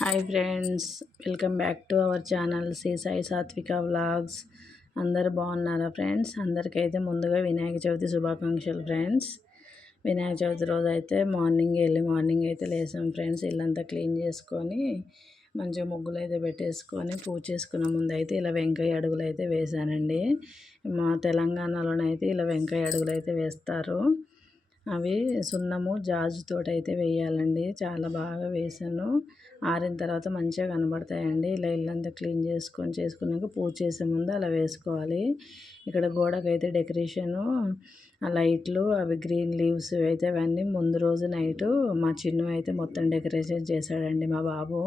Hi friends welcome back to our channel Sri Sai Satvika vlogs. అందరు బాగున్నారా friends? అందరికైతే ముందుగా వినాయక చవితి శుభాకాంక్షలు ఫ్రెండ్స్. వినాయక చవితి రోజు అయితే మార్నింగ్ వెళ్ళి మార్నింగ్ అయితే లేసాం ఫ్రెండ్స్ ఇల్లంతా క్లీన్ చేసుకొని మంచిగా ముగ్గులు అయితే పెట్టేసుకొని పూజ చేసుకున్న ముందు అయితే ఇలా వెంకయ్య అడుగులు అయితే వేశానండి. మా తెలంగాణలోనైతే ఇలా వెంకయ్య అడుగులు అయితే వేస్తారు. అవి సున్నము జాజుతోటి అయితే వేయాలండి. చాలా బాగా వేసాను. ఆరిన తర్వాత మంచిగా కనబడతాయండి. ఇలా ఇల్లంతా క్లీన్ చేసుకొని చేసుకున్నాక పూజ చేసే ముందు అలా వేసుకోవాలి. ఇక్కడ గోడకైతే డెకరేషను ఆ లైట్లు అవి గ్రీన్ లీవ్స్ అయితే అవన్నీ ముందు రోజు నైటు మా చిన్ను అయితే మొత్తం డెకరేషన్ చేశాడండి మా బాబు.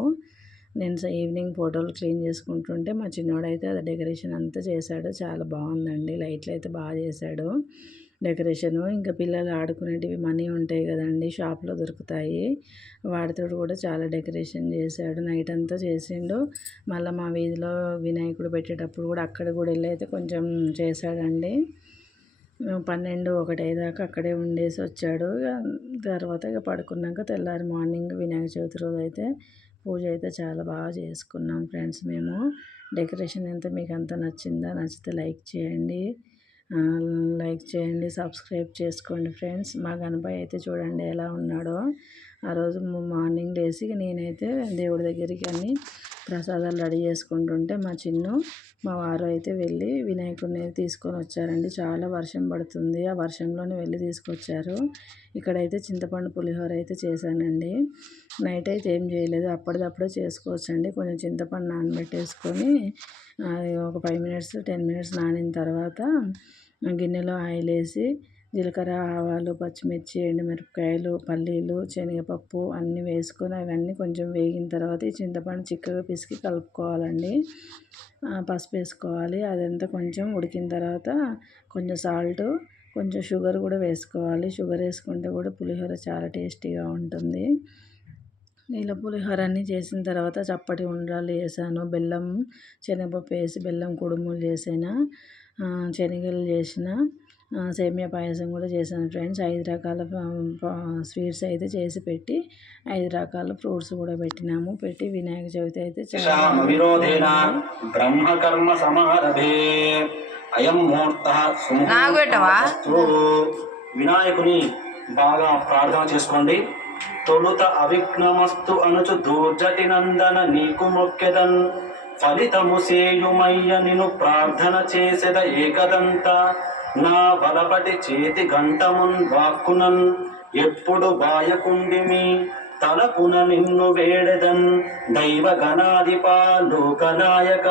నేను ఈవినింగ్ ఫోటోలు క్లీన్ చేసుకుంటుంటే మా చిన్నోడైతే అది డెకరేషన్ అంతా చేశాడు. చాలా బాగుందండి. లైట్లు అయితే బాగా చేశాడు. డెకరేషను. ఇంకా పిల్లలు ఆడుకునేటివి మనీ ఉంటాయి కదండి షాప్లో దొరుకుతాయి. వాటితో కూడా చాలా డెకరేషన్ చేశాడు. నైట్ అంతా చేసిండు. మళ్ళీ మా వీధిలో వినాయకుడు పెట్టేటప్పుడు కూడా అక్కడ కూడా వెళ్ళి అయితే కొంచెం చేశాడండి. పన్నెండు ఒకటే దాకా అక్కడే ఉండేసి వచ్చాడు. తర్వాత ఇక పడుకున్నాక తెల్లారి మార్నింగ్ వినాయక చవితి రోజు అయితే పూజ అయితే చాలా బాగా చేసుకున్నాం ఫ్రెండ్స్ మేము. డెకరేషన్ ఎంత మీకు అంత నచ్చిందా నచ్చితే లైక్ చేయండి. లైక్ చేయండి సబ్స్క్రైబ్ చేసుకోండి ఫ్రెండ్స్. మా గణపయ్య అయితే చూడండి ఎలా ఉన్నాడో. ఆ రోజు మార్నింగ్ లేచి నేనైతే దేవుడి దగ్గరికి అన్ని ప్రసాదాలు రెడీ చేసుకుంటుంటే మా చిన్ను మా వారు అయితే వెళ్ళి వినాయకుడిని తీసుకొని వచ్చారండి. చాలా వర్షం పడుతుంది. ఆ వర్షంలోనే వెళ్ళి తీసుకొచ్చారు. ఇక్కడైతే చింతపండు పులిహోర అయితే చేశానండి. నైట్ అయితే ఏం చేయలేదు. అప్పటిదప్పుడే చేసుకోవచ్చండి. కొంచెం చింతపండు నానబెట్టేసుకొని ఒక ఫైవ్ మినిట్స్ టెన్ మినిట్స్ నానిన తర్వాత గిన్నెలో ఆయిల్ వేసి జీలకర్ర ఆవాలు పచ్చిమిర్చి ఎండుమిరపకాయలు పల్లీలు శనగపప్పు అన్నీ వేసుకొని అవన్నీ కొంచెం వేగిన తర్వాత ఈ చింతపండు చిక్కగా పిసికి కలుపుకోవాలండి. పసుపు వేసుకోవాలి. అదంతా కొంచెం ఉడికిన తర్వాత కొంచెం సాల్ట్ కొంచెం షుగర్ కూడా వేసుకోవాలి. షుగర్ వేసుకుంటే కూడా పులిహోర చాలా టేస్టీగా ఉంటుంది. నీళ్ళ పులిహోర అన్నీ చేసిన తర్వాత చప్పటి ఉండ్రాలు వేసాను. బెల్లం శనగపప్పు వేసి బెల్లం కుడుములు చేసిన శనగలు చేసిన సేమియా పాయసం కూడా చేశాను ఫ్రెండ్స్. ఐదు రకాల స్వీట్స్ అయితే చేసి పెట్టి ఐదు రకాల ఫ్రూట్స్ కూడా పెట్టినాము. పెట్టి వినాయక చవితి అయితే బ్రహ్మకర్మ సమారభే. అయం ముహూర్త వినాయకుని బాగా ప్రార్థన చేసుకోండి. తొలుత అవిఘ్నమస్తు అనుచు దూర్జటి నందన నీకు మొక్కెదన్. ఫలితము సేయుమయ్య నిను ప్రార్థన చేసేద ఏకదంత. నా బలపటి చేతి గంటమున్ వాక్కునన్ ఎప్పుడు బాయకుండిమి తలపున నిన్ను వేడెదన్. దైవ గణాధిపా లోకనాయక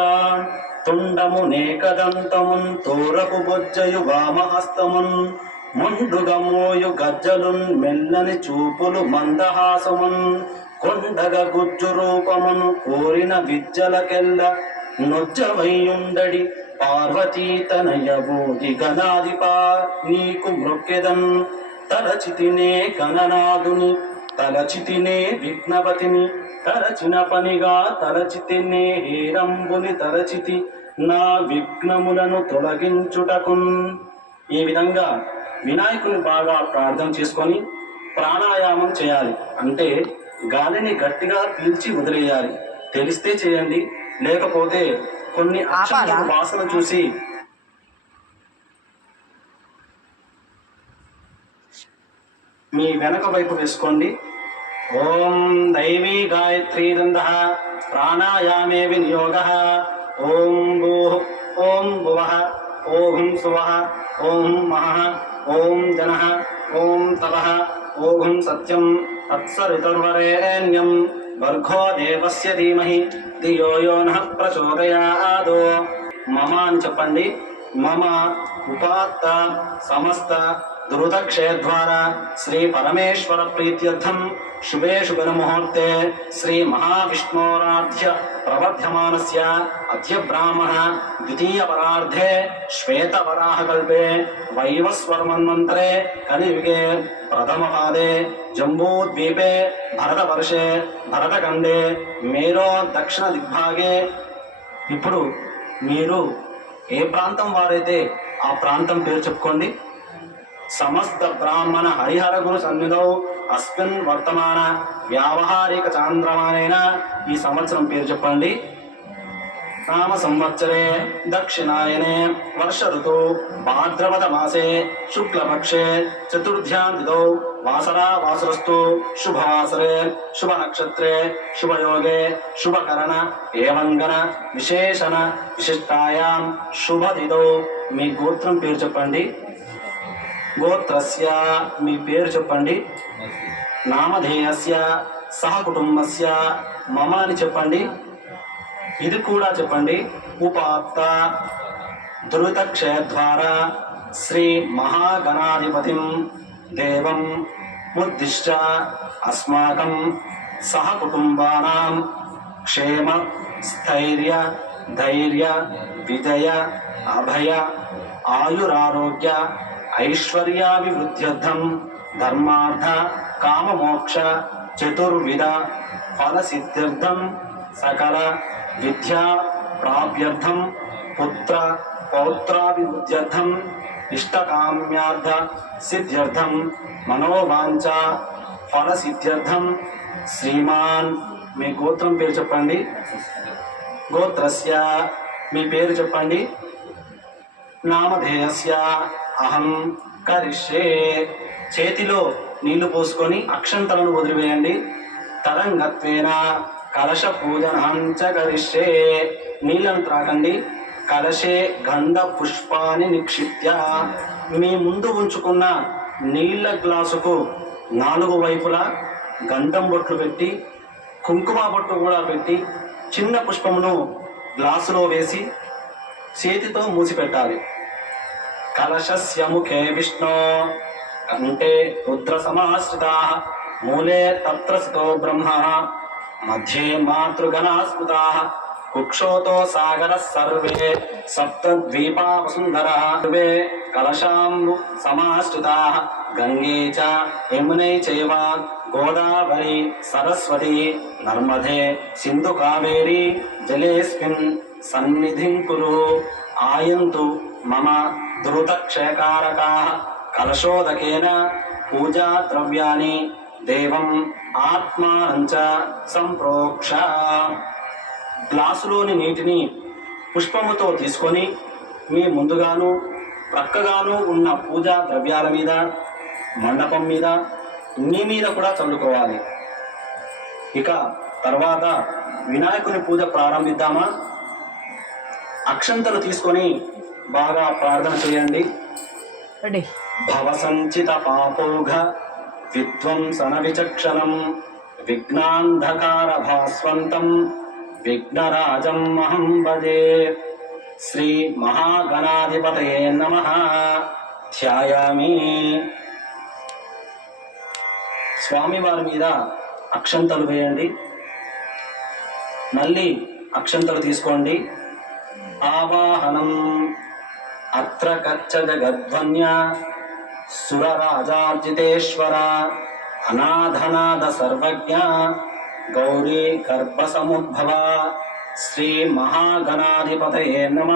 తుండము నేకదంతమున్ తోరపు బొజ్జయు వామహస్తమున్. ముందుగమోయు గజ్జలున్ మెల్లని చూపులు మందహాసమున్. కొండగ గుజ్జు రూపమును కోరిన విద్యలకెల్ల నొజ్జవయ్యుండడి పార్వతీ తనయబోధి గణాధిపా నీకు మృక్కెదన్ తలచితినే గణనాథుని తలచితినే విఘ్నపతిని. తలచిన పనిగా తలచితినే హేరంబుని తలచితి. నా విఘ్నములను తొలగించుటకున్. ఈ విధంగా వినాయకుని బాగా ప్రార్థన చేసుకొని ప్రాణాయామం చేయాలి. అంటే గాలిని గట్టిగా పీల్చి వదిలేయాలి. తెలిస్తే చేయండి. లేకపోతే కొన్ని వాసన చూసి మీ వెనక వైపు వేసుకోండి. ఓం దైవీ గాయత్రీ దంద ప్రాణాయామే వినియోగ. ఓం భూ ఓం భువ ఓం శువ ఓం మహ ఓం జన ఓం తవ ఓం సత్యం తత్సరితుర్వరేణ్యం. భర్గో దేవస్య ధీమహి ధియో యో నః ప్రచోదయాదో మమ అని చెప్పండి. మమ ఉపాత్త సమస్త దురుదక్షయద్వారా శ్రీ పరమేశ్వర ప్రీత్యర్థం శుభే శుభముహూర్తే శ్రీ మహావిష్ణోరాధ్య ప్రవర్ధమానస్య అధ్య బ్రాహ్మణ ద్వితీయపరార్ధే శ్వేతవరాహకల్పే వైవస్వర్మన్మంత్రే కలియుగే ప్రథమపాదే జంబూద్వీపే భరతవర్షే భరతఖండే మేరో దక్షిణ దిగ్భాగే ఇప్పుడు మీరు ఏ ప్రాంతం వారైతే ఆ ప్రాంతం పేరు చెప్పుకోండి? సమస్త బ్రాహ్మణ హరిహర గురు సన్నిధౌ. అస్మిన్ వర్తమాన వ్యావహారిక చాంద్రమానైన. ఈ సంవత్సరం పేరు చెప్పండి. నామ సంవత్సరే దక్షిణాయనే వర్ష ఋతు భాద్రపద మాసే శుక్లపక్షే చతుర్థ్యాం తిథౌ వాసరా వాసరస్తు శుభవాసరే శుభ నక్షత్రే శుభయోగే శుభకరణ ఏవంగన విశేషణ విశిష్టాయాం శుభదిదౌ. మీ గోత్రం పేరు చెప్పండి. గోత్రస్య మీ పేరు చెప్పండి. నామధేయస్య సహ కుటుంబస్య మమ అని చెప్పండి. ఇది కూడా చెప్పండి. ఉపాత్త ధృతక్షయద్వారా శ్రీ మహాగణాధిపతిం దేవం ఉద్దిష్ట అస్మాకం సహ కుటుంబానాం క్షేమ స్థైర్య ధైర్య విజయ అభయ ఆయురారోగ్య ఐశ్వర్యాభివృద్ధ్యర్థం. ధర్మార్థ కామమోక్ష చతుర్విధ ఫలసిద్ధ్యర్థం. సకల విద్యా ప్రాప్యర్థం. పుత్ర పౌత్రాభివృద్ధ్యర్థం. ఇష్టకామ్యార్థ సిద్ధ్యర్థం. మనోవాంఛ ఫలసిద్ధ్యర్థం. శ్రీమాన్ మీ గోత్రం పేరు చెప్పండి. గోత్రస్య మీ పేరు చెప్పండి. నామధేయస్య అహం కరిషే చేతిలో నీళ్ళు పోసుకొని అక్షంతలను వదిలివేయండి. తరంగత్వేన కలశ పూజనాంచ కరిషే నీళ్ళను త్రాగండి. కలశే గంధ పుష్పాన్ని నిక్షిప్య. మీ ముందు ఉంచుకున్న నీళ్ళ గ్లాసుకు నాలుగు వైపులా గంధం బొట్లు పెట్టి కుంకుమ బొట్టు కూడా పెట్టి చిన్న పుష్పమును గ్లాసులో వేసి చేతితో మూసిపెట్టాలి. కలశస్య ముఖే విష్ణు. కంటే రుద్ర సమాశ్రిత మూలే తత్ర స్థితో బ్రహ్మ. మధ్యే మాతృగణా స్మృతా కుక్షోతో సాగర సర్వే సప్తద్వీపా వసుంధరా సర్వే కలశాంబు సమాశ్రితా గంగే చ యమునై చైవ గోదావరి సరస్వతి నర్మదే సింధు కావేరీ జలేస్మిన్ సన్నిధిం కురు. ఆయంతు మమ ద్రుతక్షయకారకా కలశోదకేన పూజా ద్రవ్యాన్ని దేవం ఆత్మానంచ సంప్రోక్ష. గ్లాసులోని నీటిని పుష్పముతో తీసుకొని మీ ముందుగాను ప్రక్కగాను ఉన్న పూజా ద్రవ్యాల మీద మండపం మీద నీ మీద కూడా చల్లుకోవాలి. ఇక తర్వాత వినాయకుని పూజ ప్రారంభిద్దామా? అక్షంతలు తీసుకొని బాగా ప్రార్థన చేయండి. భవసంచిత పాపోఘ విధ్వంసన విచక్షణం విఘ్నాంధకార భాస్వంతం విఘ్నరాజం అహం భజే. శ్రీ మహాగణాధిపతయే నమ. ధ్యాయామి. స్వామివారి మీద అక్షంతలు వేయండి. మళ్ళీ అక్షంతలు తీసుకోండి. ఆవాహనం. అత్ర గచ్చ జగద్వన్య సురరాజార్జితేశ్వర అనాథనాథ సర్వజ్ఞ గౌరీ గర్భసముద్భవ శ్రీ మహాగణాధిపతయే నమ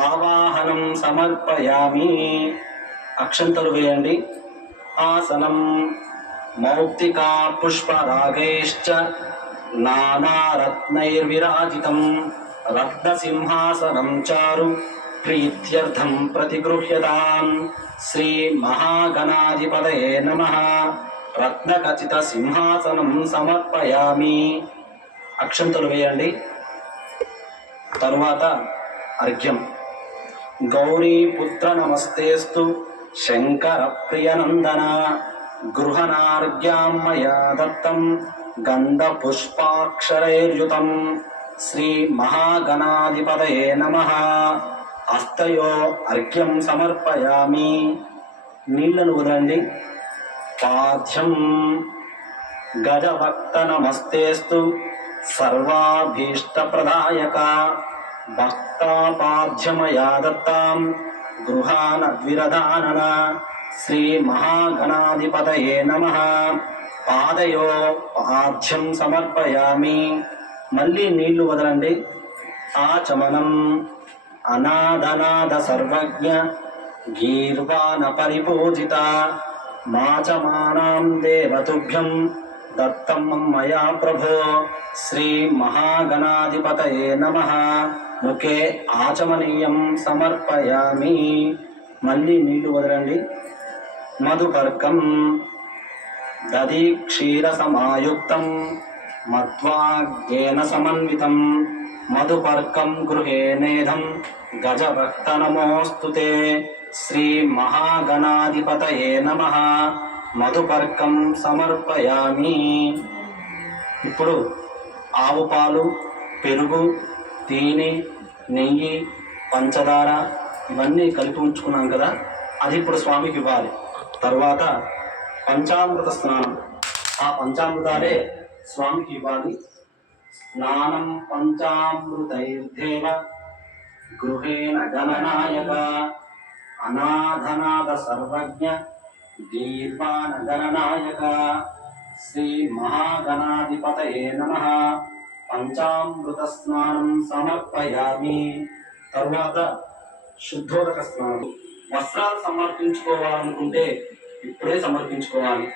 ఆవాహనం సమర్పయామి అక్షంతలు వేయండి। ఆసనం మౌక్తికా పుష్పరాగైశ్చ నానారత్నైర్విరాజితం రత్నసింహాసనం చారు ప్రీత్యర్థం ప్రతిగృహ్యతాం. శ్రీ మహాగణాధిపతయే నమ. రత్నఖచిత సింహాసనం సమర్పయామి. అక్షంతలు వేయండి. తరువాత అర్ఘ్యం. గౌరీపుత్ర నమస్తేస్తు. శంకర ప్రియనందన. గృహనార్ఘ్యాం మయా దత్తం. గంధపుష్పాక్షరైర్యుతం. శ్రీ మహాగణాధిపతయే నమ. హస్తయో అర్ఘ్యం సమర్పయామి. నీళ్ళను వదండి పాఠ్యం గజభక్త నమస్తేస్తు సర్వాభీష్టప్రదాయక. భక్తాపాధ్యమయా దత్తాం గృహానద్విరధానన. శ్రీ మహాగణాధిపతయే నమ. పాదయో పాధ్యం సమర్పయామి. మళ్ళీ నీళ్ళు వదలండి. ఆచమనం. అనాదనాద సర్వజ్ఞ గీర్వాణ పరిపూజిత మాచమానాం దేవతుభ్యం దత్తం మయా ప్రభో శ్రీ మహాగణాధిపతయే నమ. ముఖే ఆచమనీయం సమర్పయామి. మళ్ళీ నీళ్ళు వదలండి. మధుపర్కం దధి క్షీర సమాయుక్తం మధ్వాగ్యేన సమన్వితం. మధుపర్కం గృహే నేధం గజభక్తనమోऽस्तु ते। శ్రీమహాగణాధిపతయే నమ మధుపర్కం సమర్పయామి ఇప్పుడు ఆవు పాలు పెరుగు తేనె నెయ్యి పంచదార ఇవన్నీ కలిపి ఉంచుకున్నాం కదా అది ఇప్పుడు స్వామికి ఇవ్వాలి. తర్వాత పంచామృత స్నానం. ఆ పంచామృతాలే స్వామికి ఇవ్వాలి. స్నానం పంచామృతైర్ధేవ గృహేణ గణనాయక అనాథనాథ సర్వజ్ఞ దీర్పాన గణనాయక శ్రీ మహాగణాధిపతయే నమ. పంచామృత స్నానం సమర్పయామి. తరువాత శుద్ధోదక స్నానం. వస్త్రాలు సమర్పించుకోవాలనుకుంటే ఇప్పుడే సమర్పించుకోవాలి.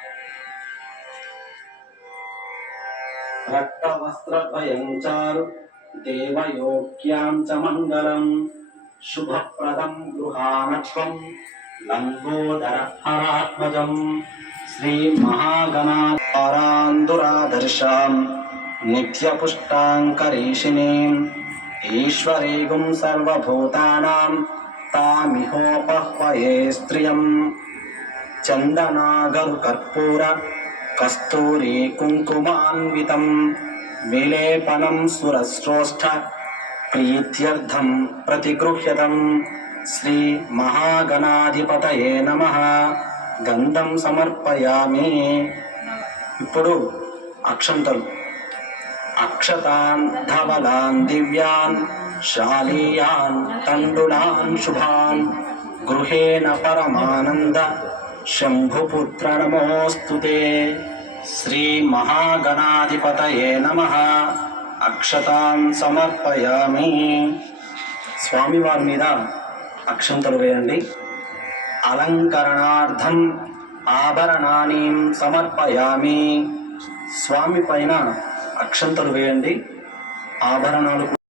రక్త వస్త్రద్వయం చారు దేవయోగ్యాం చ మంగళం శుభప్రదం గృహానత్వం లంబోదర హరాత్మజం శ్రీ మహాగణారాందురాదర్శాం నిత్యపుష్టాంకరీషిణీం ఈశ్వరీగుం సర్వభూతానాం తామిహోపహ్వయే స్త్రియం చందనాగరు కర్పూర కస్తూరీ కుంకుమాన్వితం విలేపనం సురశ్రోష్ఠ ప్రీత్యర్థం ప్రతిగృహ్యతం. శ్రీ మహాగణాధిపతయే నమ. గంధం సమర్పయామి. ఇప్పుడు అక్షంతలు. అక్షతాన్ ధవలాన్ దివ్యాన్ శాలీయాన్ తండులాన్ శుభాన్. గృహేణ పరమానంద శంభుపుత్ర నమోస్తు శ్రీమహాగణాధిపత నమ. అక్షతాం సమర్పయామి. స్వామివారి మీద అక్షంతలు వేయండి అలంకరణార్థం ఆభరణాన్ని సమర్పయామి. స్వామి పైన అక్షంతలు వేయండి ఆభరణాలు